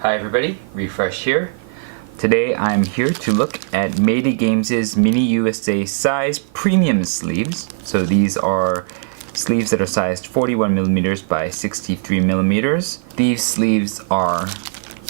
Hi everybody, Refresh here. Today I'm here to look at Mayday Games' Mini USA size premium sleeves. So these are sleeves that are sized 41mm by 63mm. These sleeves are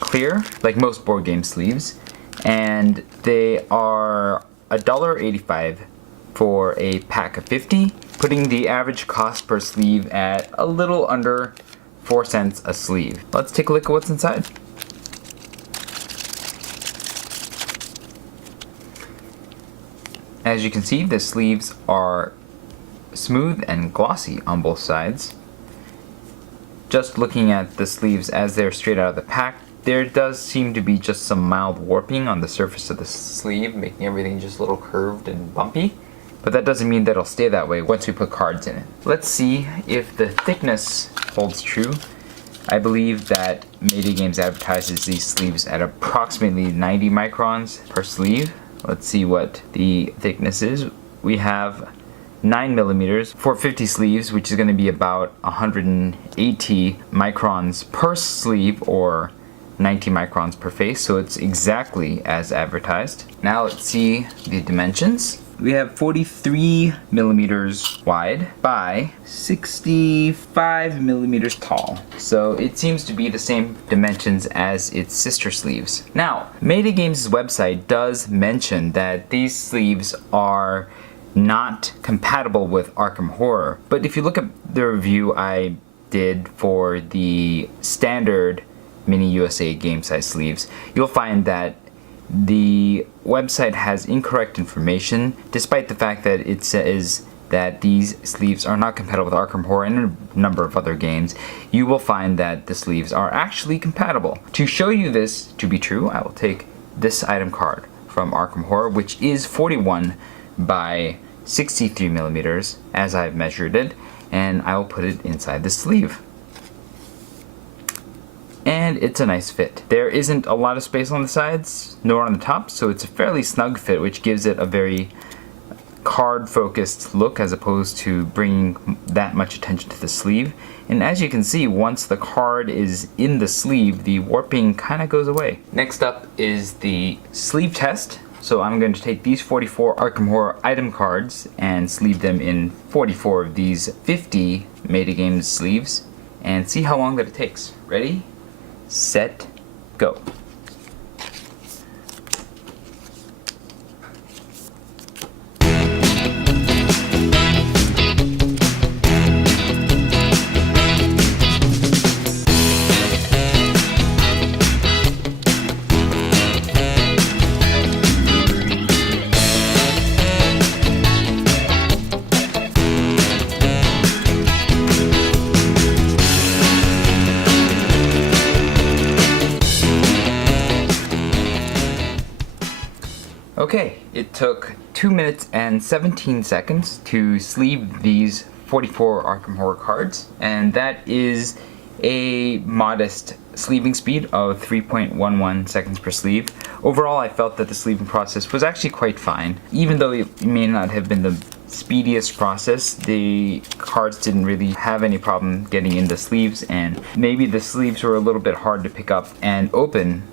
clear, like most board game sleeves, and they are $1.85 for a pack of 50, putting the average cost per sleeve at a little under 4 cents a sleeve. Let's take a look at what's inside. As you can see, the sleeves are smooth and glossy on both sides. Just looking at the sleeves as they're straight out of the pack, there does seem to be just some mild warping on the surface of the sleeve, making everything just a little curved and bumpy. But that doesn't mean that it'll stay that way once we put cards in it. Let's see if the thickness holds true. I believe that Mayday Games advertises these sleeves at approximately 90 microns per sleeve. Let's see what the thickness is. We have 9mm for 50 sleeves, which is going to be about 180 microns per sleeve, or 90 microns per face, so it's exactly as advertised. Now let's see the dimensions. We have 43mm wide by 65mm tall. So it seems to be the same dimensions as its sister sleeves. Now, Mayday Games' website does mention that these sleeves are not compatible with Arkham Horror. But if you look at the review I did for the standard Mini USA game size sleeves, you'll find that the website has incorrect information, despite the fact that it says that these sleeves are not compatible with Arkham Horror and a number of other games. You will find that the sleeves are actually compatible. To show you this to be true, I will take this item card from Arkham Horror, which is 41 by 63mm as I've measured it, and I will put it inside the sleeve. And it's a nice fit. There isn't a lot of space on the sides, nor on the top, so it's a fairly snug fit, which gives it a very card-focused look as opposed to bringing that much attention to the sleeve. And as you can see, once the card is in the sleeve, the warping kind of goes away. Next up is the sleeve test. So I'm going to take these 44 Arkham Horror item cards and sleeve them in 44 of these 50 Mayday Games sleeves and see how long that it takes. Ready? Set, go. Okay, it took 2 minutes and 17 seconds to sleeve these 44 Arkham Horror cards, and that is a modest sleeving speed of 3.11 seconds per sleeve. Overall, I felt that the sleeving process was actually quite fine. Even though it may not have been the speediest process, the cards didn't really have any problem getting in the sleeves, and maybe the sleeves were a little bit hard to pick up and open,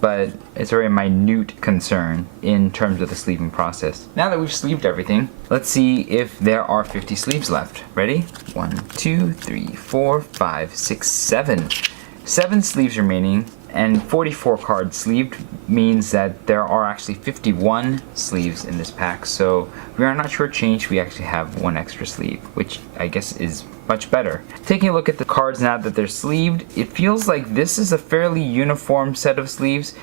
but it's a very minute concern in terms of the sleeving process. Now that we've sleeved everything, let's see if there are 50 sleeves left. Ready? 1, 2, 3, 4, 5, 6, 7. 7 sleeves remaining, and 44 cards sleeved means that there are actually 51 sleeves in this pack, so we are not shortchanged. We actually have 1 extra sleeve, which I guess is much better. Taking a look at the cards now that they're sleeved, it feels like this is a fairly uniform set of sleeves.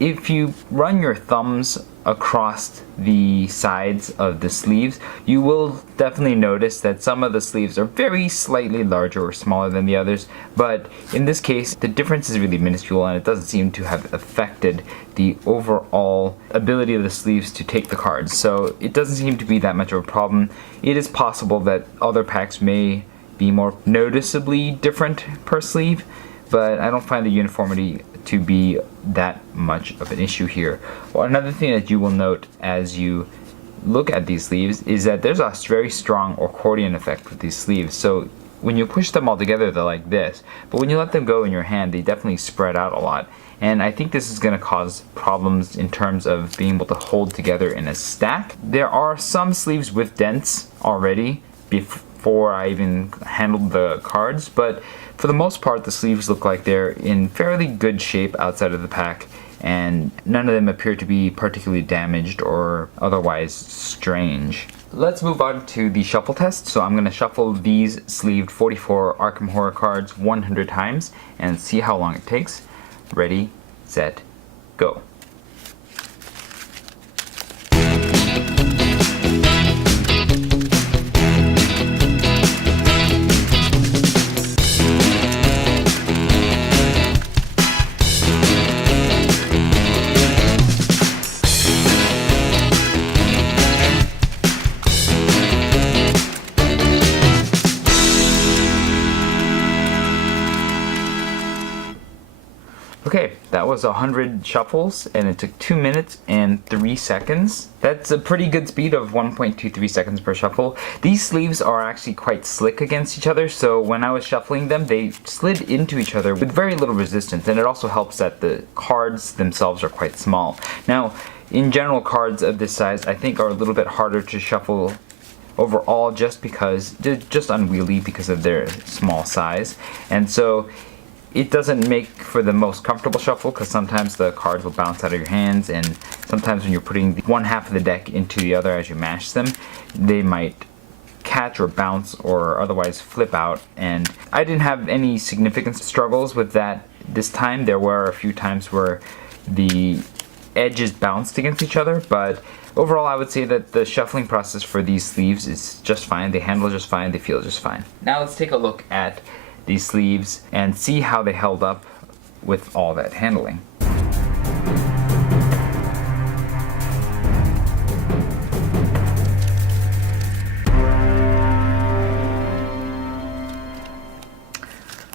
If you run your thumbs across the sides of the sleeves, you will definitely notice that some of the sleeves are very slightly larger or smaller than the others, but in this case the difference is really minuscule and it doesn't seem to have affected the overall ability of the sleeves to take the cards, so it doesn't seem to be that much of a problem. It is possible that other packs may be more noticeably different per sleeve, but I don't find the uniformity to be that much of an issue here. Well, another thing that you will note as you look at these sleeves is that there's a very strong accordion effect with these sleeves. So when you push them all together, they're like this. But when you let them go in your hand, they definitely spread out a lot. And I think this is going to cause problems in terms of being able to hold together in a stack. There are some sleeves with dents already before I even handled the cards, but for the most part the sleeves look like they're in fairly good shape outside of the pack, and none of them appear to be particularly damaged or otherwise strange. Let's move on to the shuffle test. So I'm going to shuffle these sleeved 44 Arkham Horror cards 100 times and see how long it takes. Ready, set, go. Okay, that was 100 shuffles and it took 2 minutes and 3 seconds. That's a pretty good speed of 1.23 seconds per shuffle. These sleeves are actually quite slick against each other, so when I was shuffling them, they slid into each other with very little resistance, and it also helps that the cards themselves are quite small. Now, in general, cards of this size I think are a little bit harder to shuffle overall just because they're just unwieldy because of their small size, and so it doesn't make for the most comfortable shuffle because sometimes the cards will bounce out of your hands, and sometimes when you're putting one half of the deck into the other as you mash them, they might catch or bounce or otherwise flip out. And I didn't have any significant struggles with that this time. There were a few times where the edges bounced against each other, but overall I would say that the shuffling process for these sleeves is just fine. They handle just fine, they feel just fine. Now let's take a look at these sleeves and see how they held up with all that handling.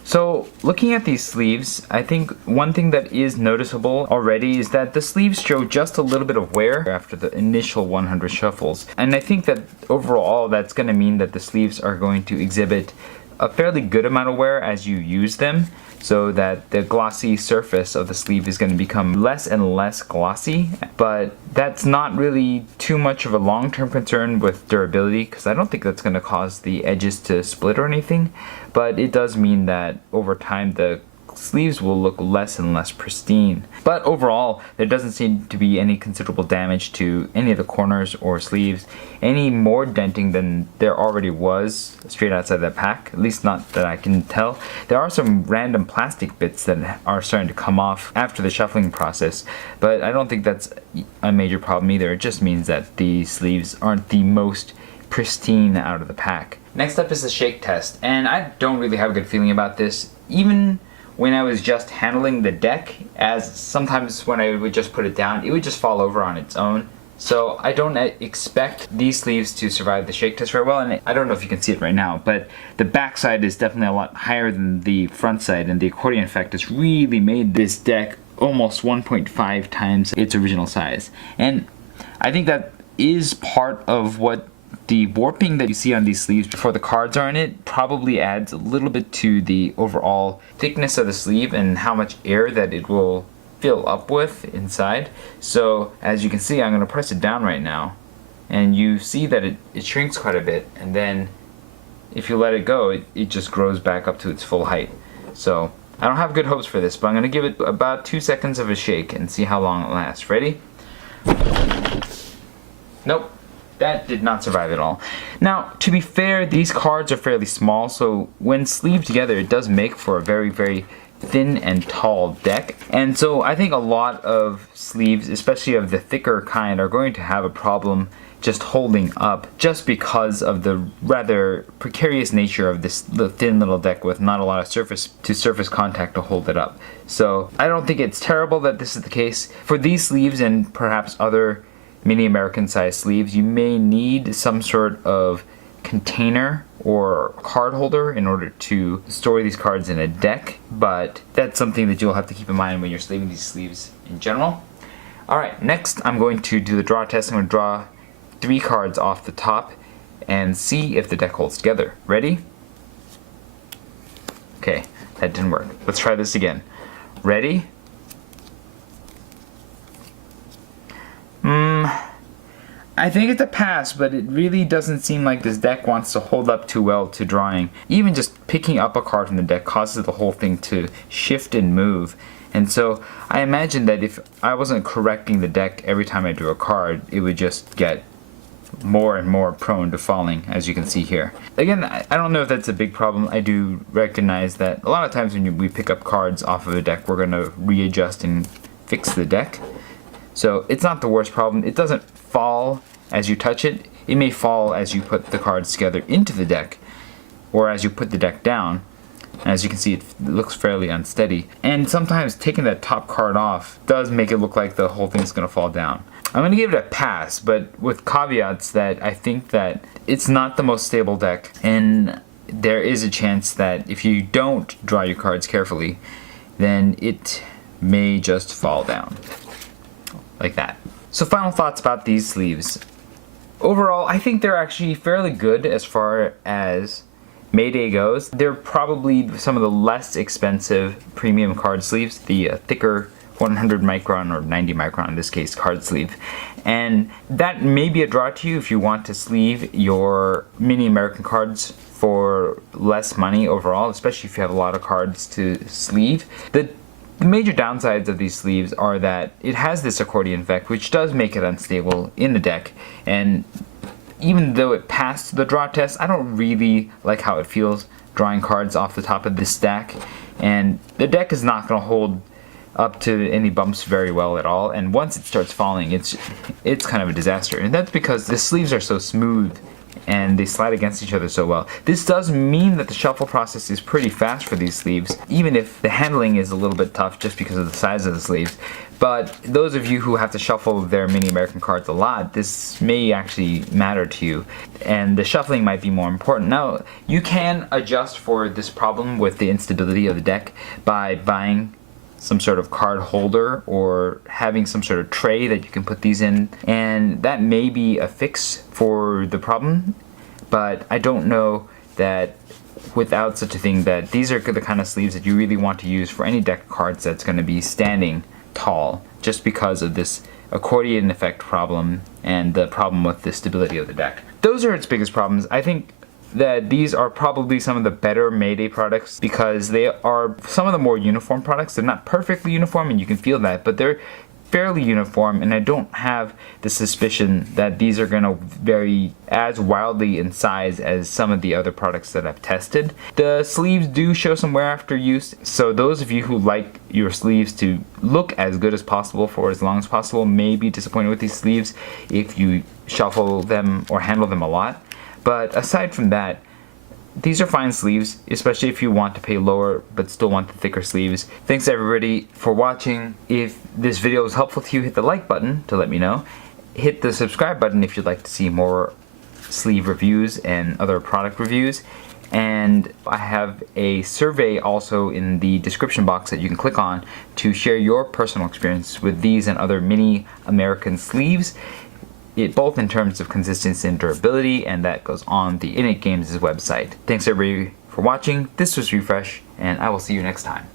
So looking at these sleeves, I think one thing that is noticeable already is that the sleeves show just a little bit of wear after the initial 100 shuffles. And I think that overall that's going to mean that the sleeves are going to exhibit a fairly good amount of wear as you use them, so that the glossy surface of the sleeve is going to become less and less glossy. But that's not really too much of a long-term concern with durability, because I don't think that's going to cause the edges to split or anything, but it does mean that over time the sleeves will look less and less pristine. But overall, there doesn't seem to be any considerable damage to any of the corners or sleeves, any more denting than there already was straight outside the pack, at least not that I can tell. There are some random plastic bits that are starting to come off after the shuffling process, but I don't think that's a major problem either. It just means that the sleeves aren't the most pristine out of the pack. Next up is the shake test, and I don't really have a good feeling about this, even when I was just handling the deck, as sometimes when I would just put it down, it would just fall over on its own. So I don't expect these sleeves to survive the shake test very well, and I don't know if you can see it right now, but the back side is definitely a lot higher than the front side, and the accordion effect has really made this deck almost 1.5 times its original size. And I think that is part of what the warping that you see on these sleeves before the cards are in it probably adds a little bit to the overall thickness of the sleeve and how much air that it will fill up with inside. So as you can see, I'm going to press it down right now, and you see that it shrinks quite a bit, and then if you let it go, it just grows back up to its full height. So I don't have good hopes for this, but I'm going to give it about 2 seconds of a shake and see how long it lasts. Ready? Nope. That did not survive at all. Now, to be fair, these cards are fairly small, so when sleeved together, it does make for a very, very thin and tall deck. And so I think a lot of sleeves, especially of the thicker kind, are going to have a problem just holding up, just because of the rather precarious nature of the thin little deck with not a lot of surface-to-surface contact to hold it up. So I don't think it's terrible that this is the case. For these sleeves and perhaps other mini American size sleeves, you may need some sort of container or card holder in order to store these cards in a deck, but that's something that you'll have to keep in mind when you're sleeving these sleeves in general. Alright, next I'm going to do the draw test. I'm going to draw 3 cards off the top and see if the deck holds together. Ready? Okay, that didn't work. Let's try this again. Ready? I think it's a pass, but it really doesn't seem like this deck wants to hold up too well to drawing. Even just picking up a card from the deck causes the whole thing to shift and move. And so I imagine that if I wasn't correcting the deck every time I drew a card, it would just get more and more prone to falling, as you can see here. Again, I don't know if that's a big problem. I do recognize that a lot of times when we pick up cards off of a deck, we're going to readjust and fix the deck. So it's not the worst problem. It doesn't fall as you touch it. It may fall as you put the cards together into the deck, or as you put the deck down. And as you can see, it looks fairly unsteady. And sometimes taking that top card off does make it look like the whole thing's going to fall down. I'm going to give it a pass, but with caveats that I think that it's not the most stable deck, and there is a chance that if you don't draw your cards carefully, then it may just fall down. Like that. So final thoughts about these sleeves. Overall, I think they're actually fairly good as far as Mayday goes. They're probably some of the less expensive premium card sleeves, the thicker 100 micron or 90 micron in this case card sleeve. And that may be a draw to you if you want to sleeve your mini American cards for less money overall, especially if you have a lot of cards to sleeve. The major downsides of these sleeves are that it has this accordion effect, which does make it unstable in the deck, and even though it passed the draw test, I don't really like how it feels drawing cards off the top of this stack, and the deck is not going to hold up to any bumps very well at all, and once it starts falling, it's kind of a disaster. And that's because the sleeves are so smooth and they slide against each other so well. This does mean that the shuffle process is pretty fast for these sleeves, even if the handling is a little bit tough just because of the size of the sleeves. But those of you who have to shuffle their mini American cards a lot, this may actually matter to you, and the shuffling might be more important. Now, you can adjust for this problem with the instability of the deck by buying some sort of card holder or having some sort of tray that you can put these in, and that may be a fix for the problem, but I don't know that without such a thing that these are the kind of sleeves that you really want to use for any deck of cards that's going to be standing tall, just because of this accordion effect problem and the problem with the stability of the deck. Those are its biggest problems. I think that these are probably some of the better Mayday products because they are some of the more uniform products. They're not perfectly uniform, and you can feel that, but they're fairly uniform, and I don't have the suspicion that these are going to vary as wildly in size as some of the other products that I've tested. The sleeves do show some wear after use, so those of you who like your sleeves to look as good as possible for as long as possible may be disappointed with these sleeves if you shuffle them or handle them a lot. But aside from that, these are fine sleeves, especially if you want to pay lower but still want the thicker sleeves. Thanks everybody for watching. If this video was helpful to you, hit the like button to let me know. Hit the subscribe button if you'd like to see more sleeve reviews and other product reviews. And I have a survey also in the description box that you can click on to share your personal experience with these and other mini American sleeves. Both in terms of consistency and durability, and that goes on the Mayday Games website. Thanks everybody for watching. This was Refresh, and I will see you next time.